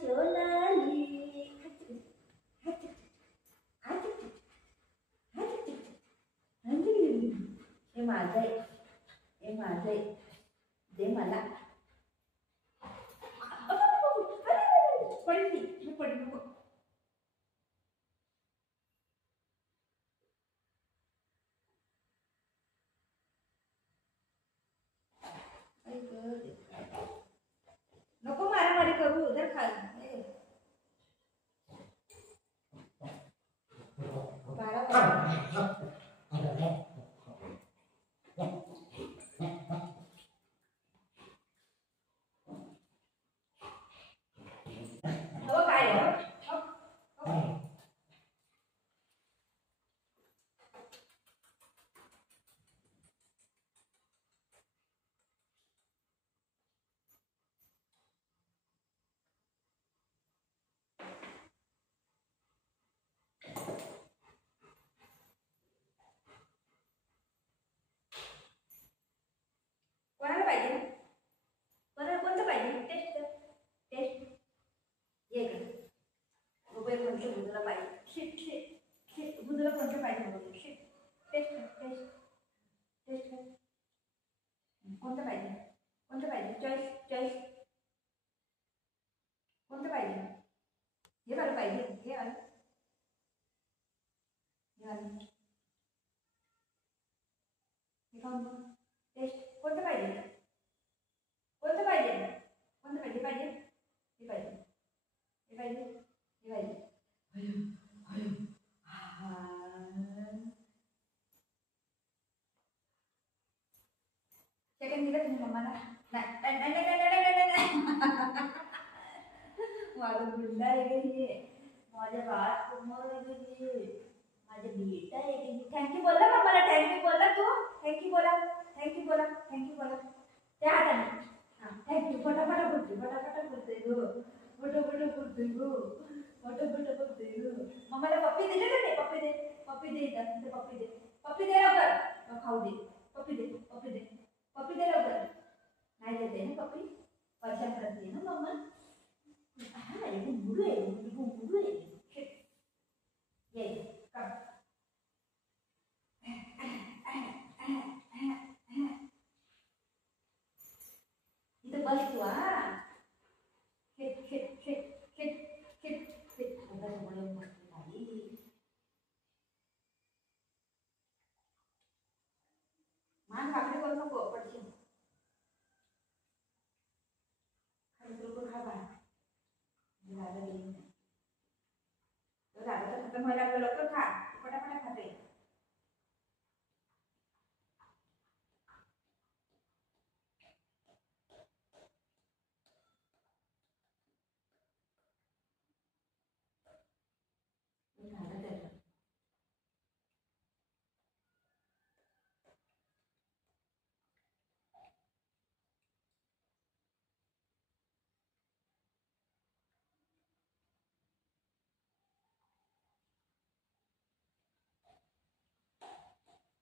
सोनाली. हे माझं आहे, हे माझं आहे, दे मला. पडली पडली. नको मारामारी करू, उधर खा. कोणाला पाहिजे? कोणतं पाहिजे? टेस्ट टेस्ट ये का बघूया कोणतं बुधूला पाहिजे. शिट शिट शिट बुधूला कोणतं पाहिजे बघूया. शिट टेस्ट टेस्ट टेस्ट कोणतं पाहिजे? कोणतं पाहिजे? चॉईस चॉईस कोणतं पाहिजे? हे वालं पाहिजे. हे वालं हे वालं हे खाऊन बघ. टेस्ट कोणतं पाहिजे? कोणतं पाहिजे? कोणतं पाहिजे? पाहिजे हे पाहिजे, हे पाहिजे, हे पाहिजे. सेकंड दिलं तुम्ही मम्माला? माझं गुंडा आहे हे, माझ्या राजकुमार आहे, माझ्या बेटा आहे. थँक्यू बोला मम्माला. थँक्यू बोला तू. थँक्यू बोला. थँक्यू बोला. थँक्यू बोला त्या हाताने. हां थँक्यू. फटाफटा बोलते, फटाफटा बोलते गो, फटाफटा बोलते गो, फटाफटा बोलते गो. मम्माला पप्पी दिले का? ते पप्पी दे, पप्पी दे. इथं पप्पी दे, पप्पी दे लवकर. खाऊ दे. पप्पी दे, पप्पी दे, पप्पी दे लवकर. नाही देते ना पप्पी, परेशान करते ना मम्मा. हा हे गुंगरू आहे, गुंगरू आहे. ये कम. इथं बस तू. हा खेट खेट खेट खेट खेट खेट. समोर येऊन बसली खाली. मान वाकडे करू नको, पडशील. खाली बिलकुल खा बाळा. दादा गेली नाही. दादा तर खतम व्हायला आपलं. लवकर खा, पटापटा खाते. झालं त्याचं.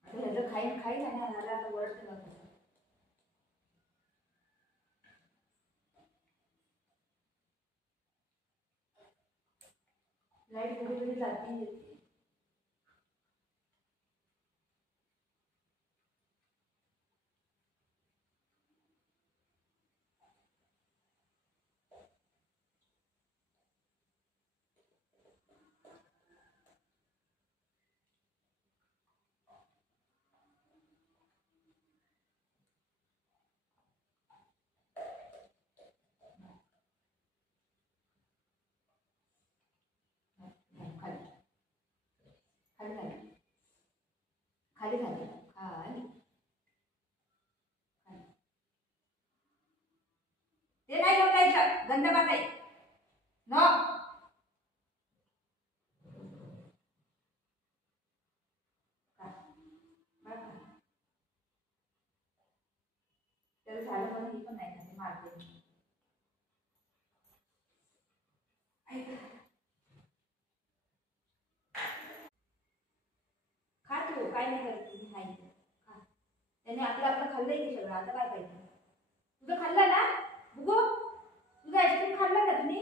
आता ह्याचं खाईन खाईन आणि आणायला आता वरच नका. लाईट कधी कधी जाती येते. खाली खाली खाली खाली खाली खाली. ते नाही उठायचं, गंध बाताई नो. त्याला झालं पण ही पण नाही खाते, मारते. खा तू, काय नाही करते मी. हाय खा. त्याने आपलं आपलं खाल्लंय की सगळं. आता काय पाहिजे? तुझं खाल्लं ना बुगो? तुझं आईस्क्रीम खाल्लं ना तुम्ही?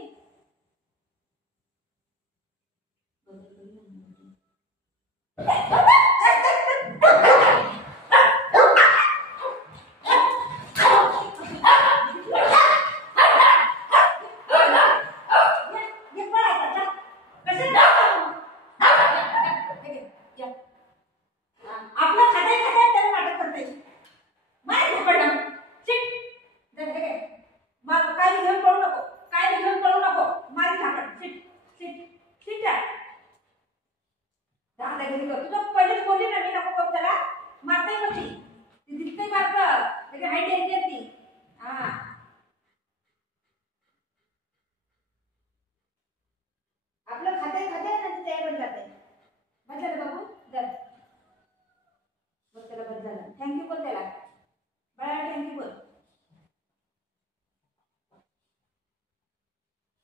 घेऊन पळू नको, काय घेऊन पळू नको. मारी झाकण. सिट सिट सिट आहे. दादागिरी कर. तुझं पहिलेच बोलली ना मी नको करू त्याला. मारते कशी ती दिसते बारकं त्याची हाईट येते ती. हा आपलं खाते खाते ना त्यावर जाते. बस बाबू चल बस त्याला बस झालं. थँक्यू बोल त्याला बाळा. थँक्यू बोल.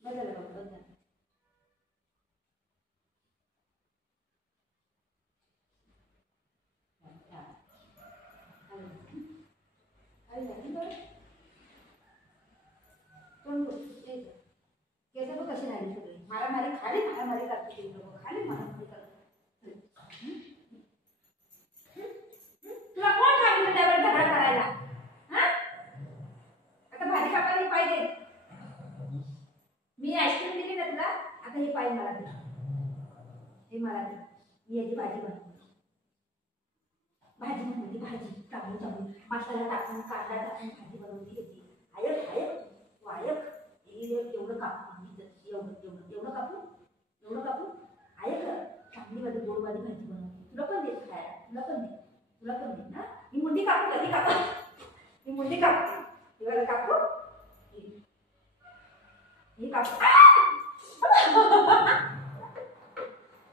बस झालं बाबू बस झालं. केस बघ कशी राहिली सगळी. मारामारी खाली मारामारी करते ती लोक. खाली मारामारी करते. तुला कोण सांगितलं त्यावर झगडा करायला? हा आता भाजी कापायला पाहिजे. मी आईस्क्रीम दिली ना तुला. आता हे पाहिजे मला दे. हे मला दे. मी याची भाजी बनवते. भाजी बनवली भाजी चांगली चांगली मसाला टाकून कांदा टाकून भाजी बनवली होती. आयक आयक वायक एवढं कापू एवढं एवढं एवढं कापू एवढं कापू. आयक चांगली भाजी गोडवाली भाजी बनवली. तुला पण दे खायला. तुला पण दे. तुला पण दे ना. मी मुंडी कापू कधी कापू. मी मुंडी कापू. एवढं कापू. हे कापू.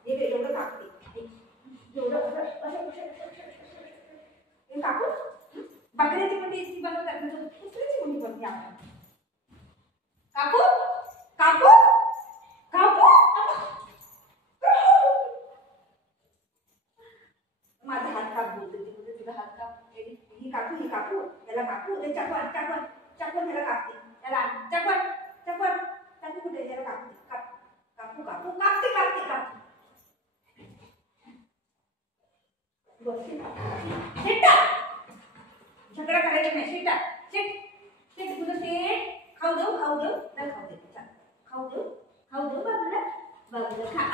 हे एवढं कापते. एवढं हे कापू. बकऱ्याची मुंडी बनवतात ना. कुत्र्याची मुंडी बनवते आपण. कापू कापू कापू. माझा हात काप बोलते ती. तुझा हात काप. ही कापू ही कापू. याला कापू. चाकवण चाकवण चाकवण याला कापते. याला चाकवण चाकवण चाकू कुठे याला कापते. कापू कापू कापते कापते कापते. झगडा करायचा नाही. शिटा शिट शिट तुझं सीट. खाऊ देऊ खाऊ देऊ तर खाऊ दे. खाऊ देऊ खाऊ देऊ बाबूला. बाबूला खा.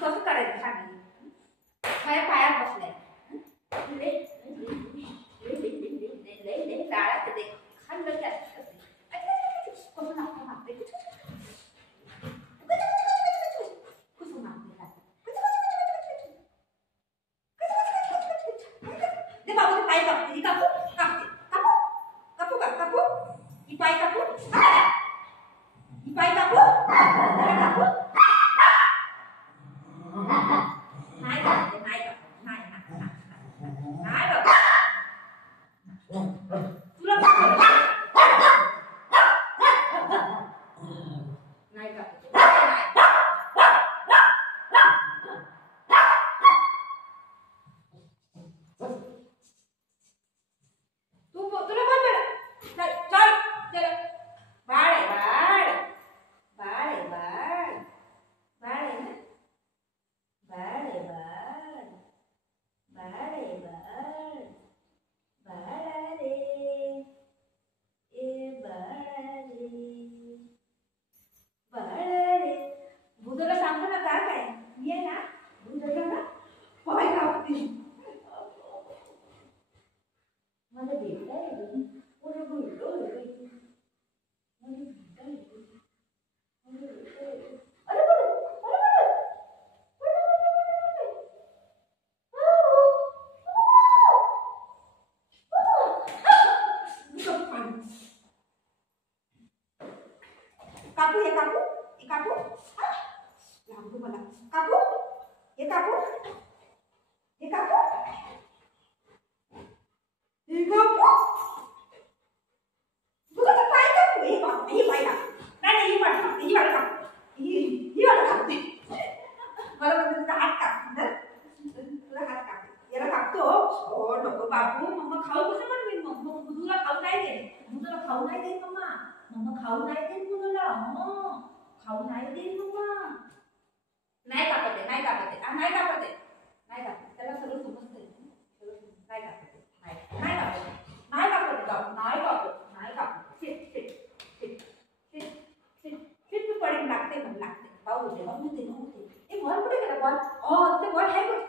कसं करायचं सांग. खाया पायात बसलाय. डाळात ते खाल्लं की कसं नागतं मागते. कसं मागते ते बाबू पाय कापते. ही कापू कापते. कापू कापू का कापू. ही पाय कापू. ही पाय कापू. त्याला कापू. नाही कापते नाही कापते नाही नाही बाबा. तुला नाही कापते. कापू हे कापू हे कापू. लागू मला. कापू हे कापू हे कापू हे कापू. तुझा पाय कापू. हे कापू हे पाय कापू. नाही ही पाय कापू. ही वाला कापू. ही वाला कापते. मला म्हणते तुझा हात काप. तुझा हात कापते. याला कापतो. हो नको बापू. मम्मा खाऊ कसं म्हणते. मग तुला खाऊ नाही दे. तुला खाऊ नाही दे मम्मा. मम्मा खाऊ नाही दे तुला. खाऊ नाही दे मम्मा. नाही कापते नाही कापते नाही कापते नाही कापते. त्याला सगळं समजतंय. नाही कापते नाही कापते नाही कापते नाही कापते नाही कापते. Shit shit shit shit shit shit तू पडेल. लागते मग लागते. भाऊ होते भाऊ होते भाऊ होते. एक बॉल कुठे गेला बॉल. ते बॉल आहे बघ.